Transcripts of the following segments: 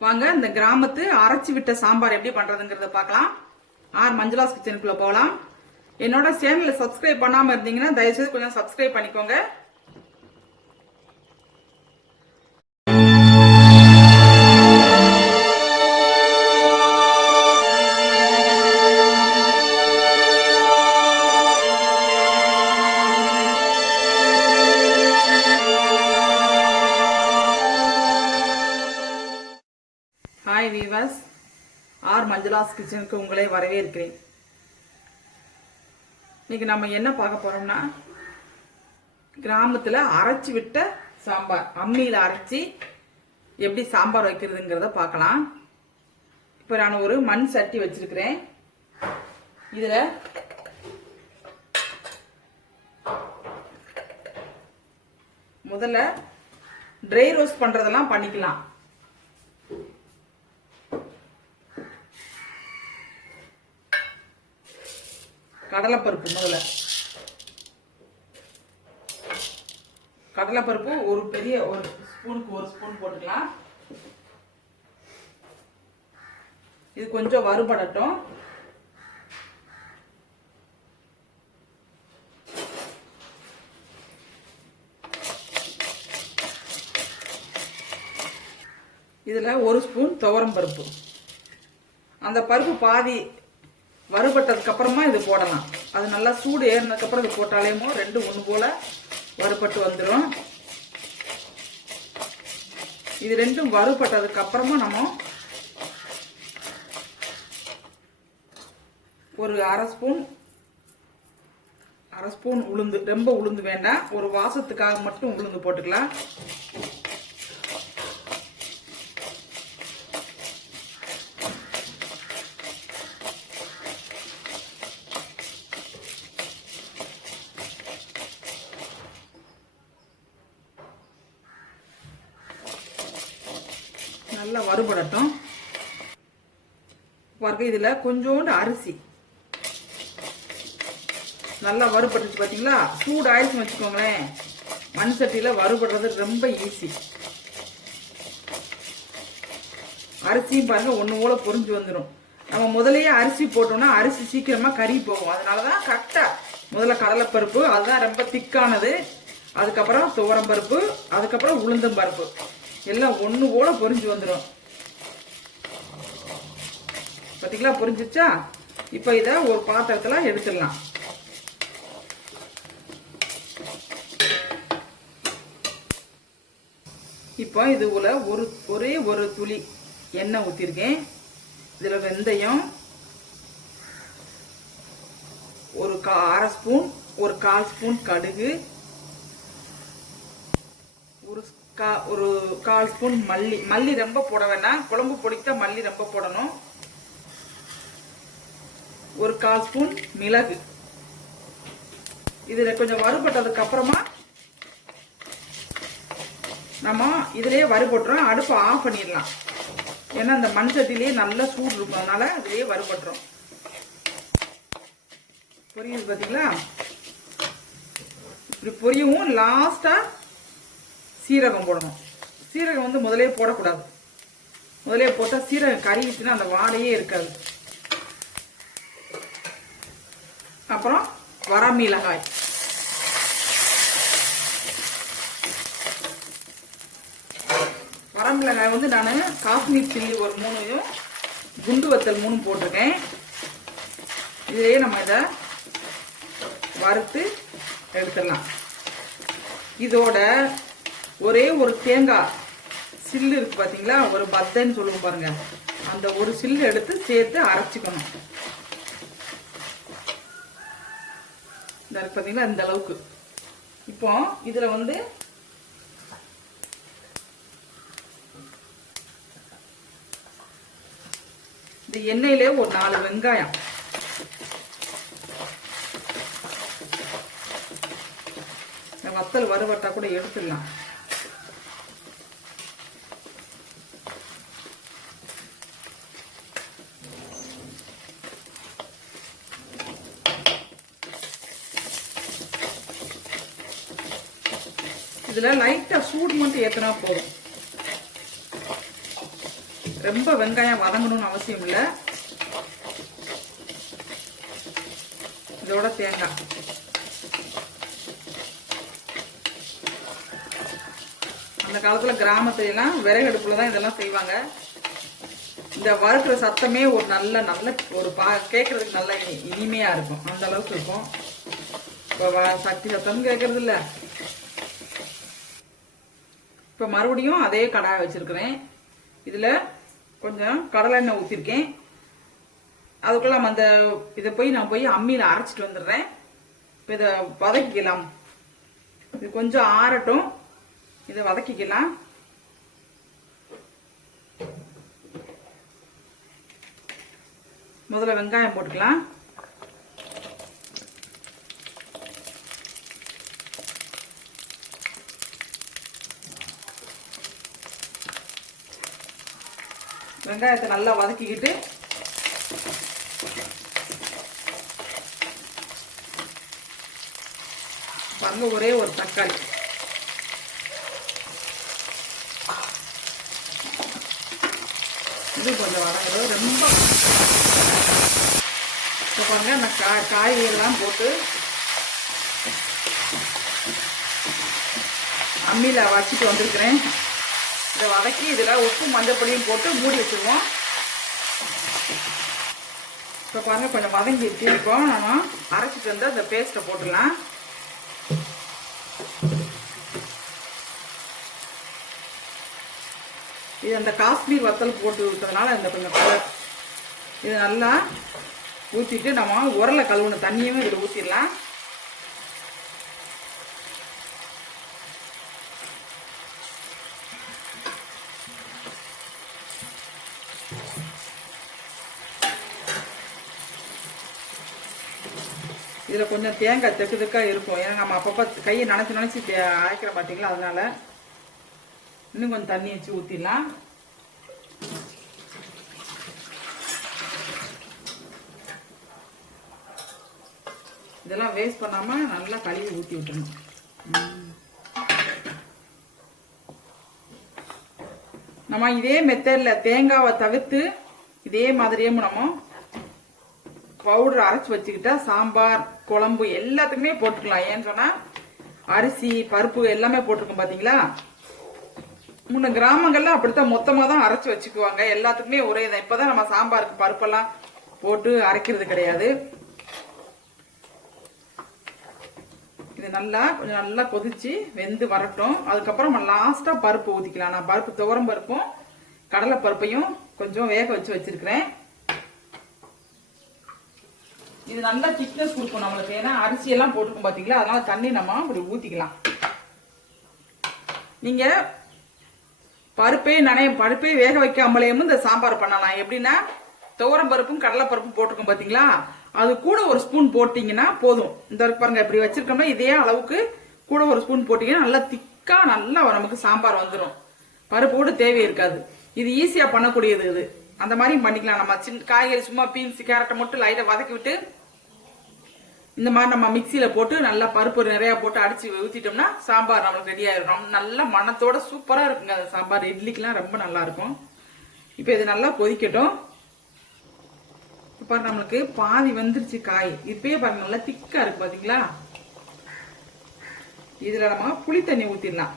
வாங்க இந்த கிராமத்து அரைச்சி விட்ட சாம்பார் எப்படி பண்றதுங்கிறத பார்க்கலாம். மஞ்சுளாஸ் கிச்சனுக்குள்ள போகலாம். என்னோட சேனலை சப்ஸ்கிரைப் பண்ணாம இருந்தீங்கன்னா தயவுசெய்து கொஞ்சம் சப்ஸ்கிரைப் பண்ணிக்கோங்க. ஹாய் வீவர்ஸ், மஞ்சுளாஸ் கிச்சனுக்கு உங்களை வரவேற்கிறேன். இன்னைக்கு நம்ம என்ன பார்க்க போறோம்னா, கிராமத்துல அரைச்சி விட்ட சாம்பார், அம்மியில அரைச்சி எப்படி சாம்பார் வைக்கிறதுங்கிறத பார்க்கலாம். இப்ப நான் ஒரு மண் சட்டி வச்சிருக்கிறேன். இதுல முதல்ல ட்ரை ரோஸ்ட் பண்றதெல்லாம் பண்ணிக்கலாம். கடலைப்பருப்பு, முதல்ல கடலைப்பருப்பு ஒரு பெரிய ஒரு ஸ்பூனுக்கு ஒரு ஸ்பூன் போட்டுக்கலாம். இது கொஞ்சம் வறுபடட்டும். இதுல ஒரு ஸ்பூன் துவரம் பருப்பு. அந்த பருப்பு பாதி வறுபட்டதுக்கு அப்புறமா இது போடலாம். அது நல்லா சூடு ஏறினதுக்கு அப்புறம் இது போட்டாலேமோ ரெண்டு ஒன்று போல வறுபட்டு வந்துடும். இது ரெண்டும் வறுபட்டதுக்கு அப்புறமா நம்ம ஒரு அரை ஸ்பூன் உளுந்து, ரொம்ப உளுந்து வேண்டாம், ஒரு வாசத்துக்காக மட்டும் உளுந்து போட்டுக்கலாம். நல்லா வறுபடட்டும். பாருங்க, இதுல கொஞ்சோண்டு அரிசி நல்லா வறுபட்டுச்சு. பாத்தீங்களா, சூடு ஆயிடுச்சுன்னு வச்சுக்கோங்களேன், மண் சட்டியில வறுபடுறது ரொம்ப ஈஸி. அரிசியும் பாருங்க ஒண்ணு போல பொரிஞ்சு வந்துடும். நம்ம முதலையே அரிசி போட்டோம்னா அரிசி சீக்கிரமா கறி போகும். அதனாலதான் கரெக்டா முதல்ல கடலைப்பருப்பு, அதுதான் ரொம்ப திக்கானது. அதுக்கப்புறம் துவரம் பருப்பு, அதுக்கப்புறம் உளுந்தம் பருப்பு, எல்லாம் ஒண்ணு போல பொரிஞ்சு வந்துடும். பாத்தீங்களா, பொரிஞ்சிச்சா? இப்ப இத ஒரு பாத்திரத்துல எடுத்துடலாம். இப்போ இதுல ஒரே ஒரு துளி எண்ணெய் ஊத்திருக்கேன். இதுல வெந்தயம் ஒரு அரை ஸ்பூன், ஒரு 1/4 ஸ்பூன் கடுகு, ஒரு 1/4 ஸ்பூன் மல்லி ரொம்ப போட வேண்டாம், குழம்பு பொடிக்க மல்லி ரொம்ப போடணும். ஒரு 1/4 ஸ்பூன் மிளகு. இதுல கொஞ்சம் வறுபட்டதுக்கு அப்புறமா நம்ம இதுலயே வறுபட்டுறோம். அடுப்பு ஆஃப் பண்ணிடலாம். ஏன்னா இந்த மண் சட்டிலேயே நல்ல சூடு இருக்கும், அதனால இதுலயே வறுபட்டுறோம். பொரியுது பாத்தீங்களா? இப்படி பொரியவும் லாஸ்டா சீரகம் போடணும். சீரகம் வந்து முதலே போடக்கூடாது. முதலே போட்டா சீரகம் கறிச்சுன்னா அந்த வாடையே இருக்காது. அப்புறம் வரமிளகாய், வரமிளகாய் வந்து நான் காஷ்மீர் சில்லி ஒரு 3, குண்டு வத்தல் 3 போட்டிருக்கேன். இதையே நம்ம இதை வறுத்து எடுத்துடலாம். இதோட ஒரே ஒரு தேங்காய் சில்லு இருக்கு பாத்தீங்களா, ஒரு பத்தன்னு சொல்லுவோம் பாருங்க, அந்த ஒரு சில்லு எடுத்து சேர்த்து அரைச்சிக்கணும். இந்த இருக்கு பாத்தீங்களா, இந்த அளவுக்கு. இப்போ இதுல வந்து இந்த எண்ணெயிலே ஒரு 4 வெங்காயம், வத்தல் வறுவட்டா கூட எடுத்துடலாம். இதுல லைட்டா சூடு மட்டும் ஏத்தனா போதும். ரொம்ப வெங்காயம் வதங்கணும்னு அவசியம் இல்லை. இதோட தேங்காய் அந்த காலத்துல கிராமத்துல எல்லாம் விறகு அடுப்புல தான் இதெல்லாம் செய்வாங்க. இந்த வறுக்கிற சத்தமே ஒரு நல்ல நல்ல ஒரு கேட்கறதுக்கு நல்ல இனிமையா இருக்கும். அந்த அளவுக்கு இருக்கும். இப்போ சக்தி சத்தம் கேட்கறது இல்ல. இப்ப மறுபடியும் அதே கடாய் வச்சிருக்கிறேன். இதுல கொஞ்சம் கடலை எண்ணெய் ஊத்திருக்கேன். அதுக்குள்ள அந்த இதை நான் போய் அம்மியில அரைச்சிட்டு வந்துடுறேன். இப்ப இதை வதக்கிக்கலாம். இது கொஞ்சம் ஆறட்டும். இதை வதக்கிக்கலாம். முதல்ல வெங்காயம் போட்டுக்கலாம். வெங்காயத்தை நல்லா வதக்கிக்கிட்டு பாருங்க, ஒரே ஒரு தக்காளி இது கொஞ்சம் வதங்குறது ரொம்ப. பாருங்க, நான் காயெல்லாம் போட்டு அம்மியில வச்சுட்டு வந்திருக்கிறேன். இதை வதக்கி இதுல உப்பு மஞ்சப்பொடியும் போட்டு மூடி வச்சிருவோம். இப்போ பாருங்க, கொஞ்சம் வதங்கிடுச்சு. இப்போ நம்ம அரைச்சிட்டு வந்து அந்த பேஸ்ட்டை போட்டுடலாம். இது அந்த காஷ்மீர் வத்தல் போட்டு விட்டதுனால இந்த கொஞ்சம் கலர். இது நல்லா ஊற்றிட்டு நம்ம உரலை கழுவுன தண்ணியுமே இதில் ஊற்றிடலாம். இதில் கொஞ்சம் தேங்காய் தெக்கு இருக்கும். ஏன்னா நம்ம அப்பப்போ கையை நினச்சி அரைக்கிற மாட்டீங்களா, அதனால இன்னும் கொஞ்சம் தண்ணி வச்சு ஊற்றிடலாம். இதெல்லாம் வேஸ்ட் பண்ணாம நல்லா கழுவி ஊற்றி விட்டுருணும். நம்ம இதே மெத்தட்ல தேங்காவை தவிர்த்து இதே மாதிரியே நம்ம பவுடர் அரைச்சு வச்சுக்கிட்டா சாம்பார் குழம்பு எல்லாத்துக்குமே போட்டுக்கலாம். ஏன்னு சொன்னா அரிசி பருப்பு எல்லாமே போட்டிருக்கோம் பாத்தீங்களா. முன்ன கிராமங்கள்ல அப்படித்தான் மொத்தமா தான் அரைச்சு வச்சுக்குவாங்க. எல்லாத்துக்குமே ஒரே தான். இப்பதான் நம்ம சாம்பாருக்கு பருப்பெல்லாம் போட்டு அரைக்கிறது கிடையாது. இது நல்லா கொஞ்சம் நல்லா கொதிச்சு வெந்து வரட்டும். அதுக்கப்புறம் நம்ம லாஸ்டா பருப்பு ஊத்திக்கலாம். நான் பருப்பு துவரம் பருப்பும் கடலை பருப்பையும் கொஞ்சம் வேக வச்சு வச்சிருக்கிறேன். இது நல்லா திக்னஸ் கொடுக்கும் நம்மளுக்கு. ஏன்னா அரிசி எல்லாம் போட்டுக்கும் பாத்தீங்களா, அதனால தண்ணி நம்ம அப்படி ஊத்திக்கலாம். நீங்க பருப்பே வேக வைக்காமலேயும் இந்த சாம்பார் பண்ணலாம். எப்படின்னா துவரம் பருப்பும் கடலை பருப்பும் போட்டிருக்கோம் பாத்தீங்களா, அது கூட ஒரு ஸ்பூன் போட்டீங்கன்னா போதும். இந்த பாருங்க இப்படி வச்சிருக்கோம்னா இதே அளவுக்கு கூட ஒரு ஸ்பூன் போட்டீங்கன்னா நல்லா திக்கா நல்லா நமக்கு சாம்பார் வந்துடும். பருப்பு கூட தேவை இருக்காது. இது ஈஸியா பண்ணக்கூடியது. இது அந்த மாதிரி பண்ணிக்கலாம். நம்ம சின்ன காய்கறி சும்மா பீன்ஸ் கேரட்டை மட்டும் லைட்டா வதக்கி விட்டு இந்த மாதிரி நம்ம மிக்சியில போட்டு நல்லா பருப்பு நிறைய போட்டு அடிச்சு ஊத்திட்டோம்னா சாம்பார் நம்மளுக்கு ரெடி ஆயிடும். நல்ல மணத்தோட சூப்பரா இருக்குங்க அந்த சாம்பார். இட்லிக்கெல்லாம் ரொம்ப நல்லா இருக்கும். இப்ப இது நல்லா கொதிக்கட்டும். இப்ப நம்மளுக்கு பாதி வந்துருச்சு காய். இப்பயே பாருங்க நல்லா திக்கா இருக்கு பாத்தீங்களா. இதுல நம்ம புளி தண்ணி ஊத்திடலாம்.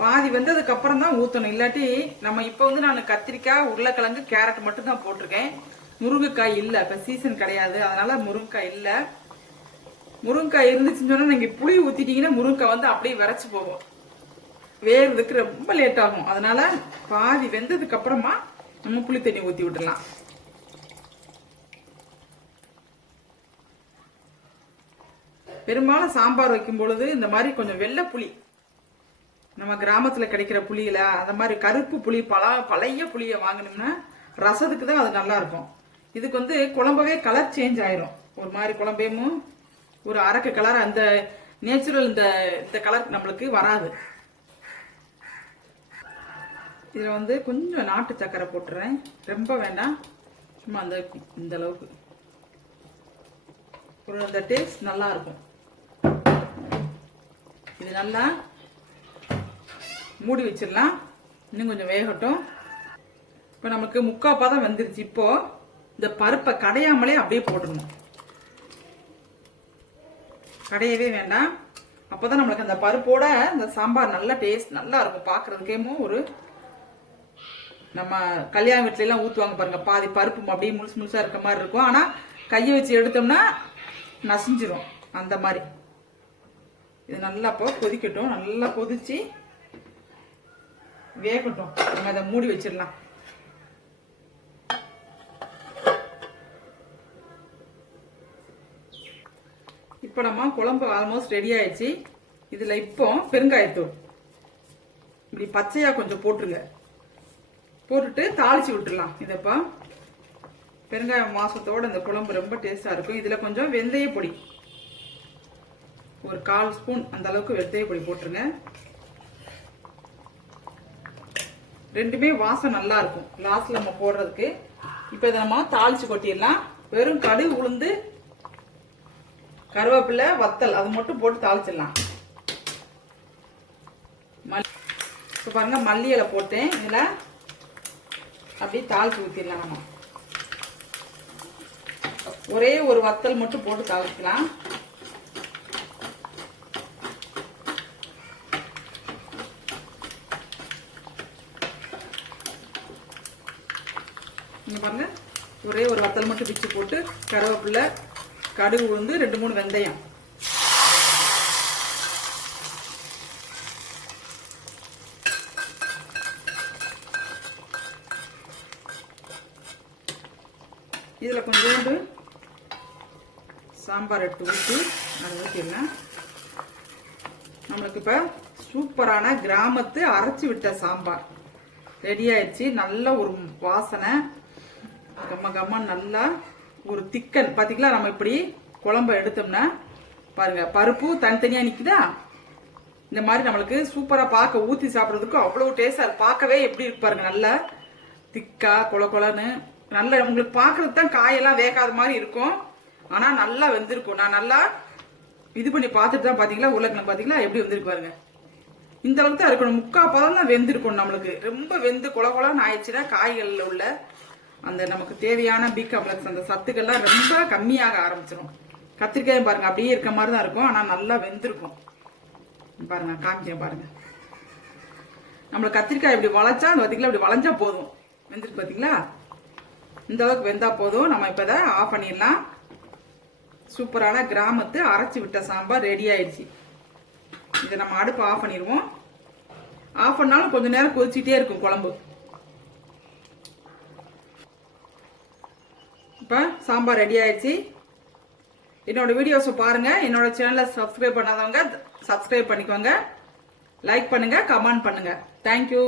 பாதி வெந்ததுக்கு அப்புறம் தான் ஊத்தணும். இல்லாட்டி நம்ம இப்ப வந்து நான் கத்திரிக்காய் உருளைக்கிழங்கு கேரட் மட்டும் தான் போட்டிருக்கேன். முருங்கைக்காய் இல்ல, இப்ப சீசன் கிடையாது, அதனால முருங்கைக்காய் இல்ல. முருங்கைக்காய் இருந்துச்சுன்னு சொன்னா நீங்க புளி ஊத்திட்டீங்கன்னா முருங்கைக்காய் வந்து அப்படியே விரைச்சு போகும். வேறதுக்கு ரொம்ப லேட் ஆகும். அதனால பாதி வெந்ததுக்கு அப்புறமா நம்ம புளி தண்ணி ஊத்தி விட்டுலாம். பெரும்பாலும் சாம்பார் வைக்கும் பொழுது இந்த மாதிரி கொஞ்சம் வெள்ளை புளி, நம்ம கிராமத்துல கிடைக்கிற புளியில அந்த மாதிரி கருப்பு புளி பழைய புளிய வாங்கினோம்னா ரசத்துக்கு தான் அது நல்லா இருக்கும். இதுக்கு வந்து குழம்பவே கலர் சேஞ்ச் ஆயிரும். ஒரு மாதிரி குழம்பேமும் ஒரு அரக்கு கலர், அந்த நேச்சுரல் இந்த கலர் நம்மளுக்கு வராது. இதுல வந்து கொஞ்சம் நாட்டு சக்கரை போட்டுறேன். ரொம்ப வேண்டாம், சும்மா இந்த அளவுக்கு ஒரு அந்த டேஸ்ட் நல்லா இருக்கும். இது நல்லா மூடி வச்சிடலாம். இன்னும் கொஞ்சம் வேகட்டும். இப்போ நமக்கு முக்கால் பதம் வெந்துருச்சு. இப்போ இந்த பருப்பை கடையாமலே அப்படியே போட்டுடணும். கடையவே வேண்டாம். அப்போதான் நம்மளுக்கு அந்த பருப்போட இந்த சாம்பார் நல்ல டேஸ்ட் நல்லா இருக்கும். பார்க்கறதுக்கேமோ ஒரு நம்ம கல்யாண வீட்டுல எல்லாம் ஊத்துவாங்க பாருங்க, பாதி பருப்பு அப்படியே முழுசு முழுசா இருக்க மாதிரி இருக்கும். ஆனா கையை வச்சு எடுத்தோம்னா நசிஞ்சிரும் அந்த மாதிரி. இது நல்லா இப்போ கொதிக்கட்டும். நல்லா கொதிச்சு வேகட்டும். நம்ம அதை மூடி வச்சிடலாம். இப்போ நம்ம குழம்பு ஆல்மோஸ்ட் ரெடி ஆயிடுச்சு. இதுல இப்போ பெருங்காயத்தூள் இப்படி பச்சையா கொஞ்சம் போட்டுருங்க. போட்டுட்டு தாளிச்சு விட்டுடலாம். இதப்பா பெருங்காயம் வாசத்தோட இந்த குழம்பு ரொம்ப டேஸ்டா இருக்கும். இதுல கொஞ்சம் வெந்தய பொடி ஒரு 1/4 ஸ்பூன் அந்த அளவுக்கு வெந்தய பொடி போட்டுருங்க. ரெண்டுமே வாசம் நல்லா இருக்கும் லாஸ்ட்ல நம்ம போடுறதுக்கு. இப்ப இதை நம்ம தாளிச்சு கொட்டிடலாம். வெறும் கடுகு, உளுந்து, கருவேப்பிலை, வத்தல் அது மட்டும் போட்டு தாளிச்சிடலாம். இப்ப பாருங்க மல்லி இலை போட்டேன். இதுல அப்படியே தாளிச்சு ஊத்திடலாம். நம்ம ஒரே ஒரு வத்தல் மட்டும் போட்டு தாளிக்கலாம். நீங்க பாருங்க ஒரே ஒரு வத்தல் மட்டும் பிச்சு போட்டு கருவேப்பிலை, கடுகு, உளுந்து, 2-3 வெந்தயம். இதுல கொஞ்சோண்டு சாம்பார் எடுத்து ஊற்றி அதை ஊற்றிடலாம். நம்மளுக்கு இப்ப சூப்பரான கிராமத்து அரைச்சி விட்ட சாம்பார் ரெடி ஆயிடுச்சு. நல்ல ஒரு வாசனை, கம்ம கம்ம நல்லா ஒரு திக்கன். பாத்தீங்களா, நம்ம இப்படி குழம்பு எடுத்தோம்னா பாருங்க பருப்பு தனித்தனியா நிக்குதா. இந்த மாதிரி நம்மளுக்கு சூப்பரா பார்க்க ஊத்தி சாப்பிடுறதுக்கு அவ்வளவு டேஸ்டா பார்க்கவே எப்படி இருக்கு பாருங்க. நல்லா திக்கா கொல கொலன்னு நல்ல உங்களுக்கு பாக்குறது தான் காயெல்லாம் வேகாத மாதிரி இருக்கும். ஆனா நல்லா வெந்திருக்கும். நான் நல்லா இது பண்ணி பார்த்துட்டு தான் பாத்தீங்களா உருளைக்கிழங்கு பாத்தீங்களா எப்படி வெந்திருக்கு பாருங்க. இந்த அளவுக்கு தான் இருக்கணும். முக்கால் பதம் தான் வெந்திருக்கும். நம்மளுக்கு ரொம்ப வெந்து கொல கொலன்னு ஆயிடுச்சுன்னா காய்கள்ல உள்ள அந்த நமக்கு தேவையான பி காம்ப்ளெக்ஸ் அந்த சத்துக்கள்லாம் ரொம்ப கம்மியாக ஆரம்பிச்சிடும். கத்திரிக்காயும் பாருங்க அப்படியே இருக்க மாதிரி தான் இருக்கும். ஆனா நல்லா வெந்திருக்கும் பாருங்க. காமிச்சேன் பாருங்க. நம்மளுக்கு கத்திரிக்காய் இப்படி வளைச்சா பாத்தீங்களா, இப்படி வளைஞ்சா போதும். வெந்திருக்கு பாத்தீங்களா, இந்த அளவுக்கு வெந்தா போதும். நம்ம இப்ப இதை ஆஃப் பண்ணிடலாம். சூப்பரான கிராமத்து அரைச்சி விட்ட சாம்பார் ரெடி ஆயிடுச்சு. இதை நம்ம அடுப்பு ஆஃப் பண்ணிடுவோம். ஆஃப் பண்ணாலும் கொஞ்ச நேரம் கொதிச்சுட்டே இருக்கும் குழம்பு. இப்ப சாம்பார் ரெடி ஆயிடுச்சு. என்னோட வீடியோஸை பாருங்க. என்னோட சேனலை சப்ஸ்கிரைப் பண்ணாதவங்க சப்ஸ்கிரைப் பண்ணிக்கோங்க. லைக் பண்ணுங்க, கமெண்ட் பண்ணுங்க. தேங்க்யூ.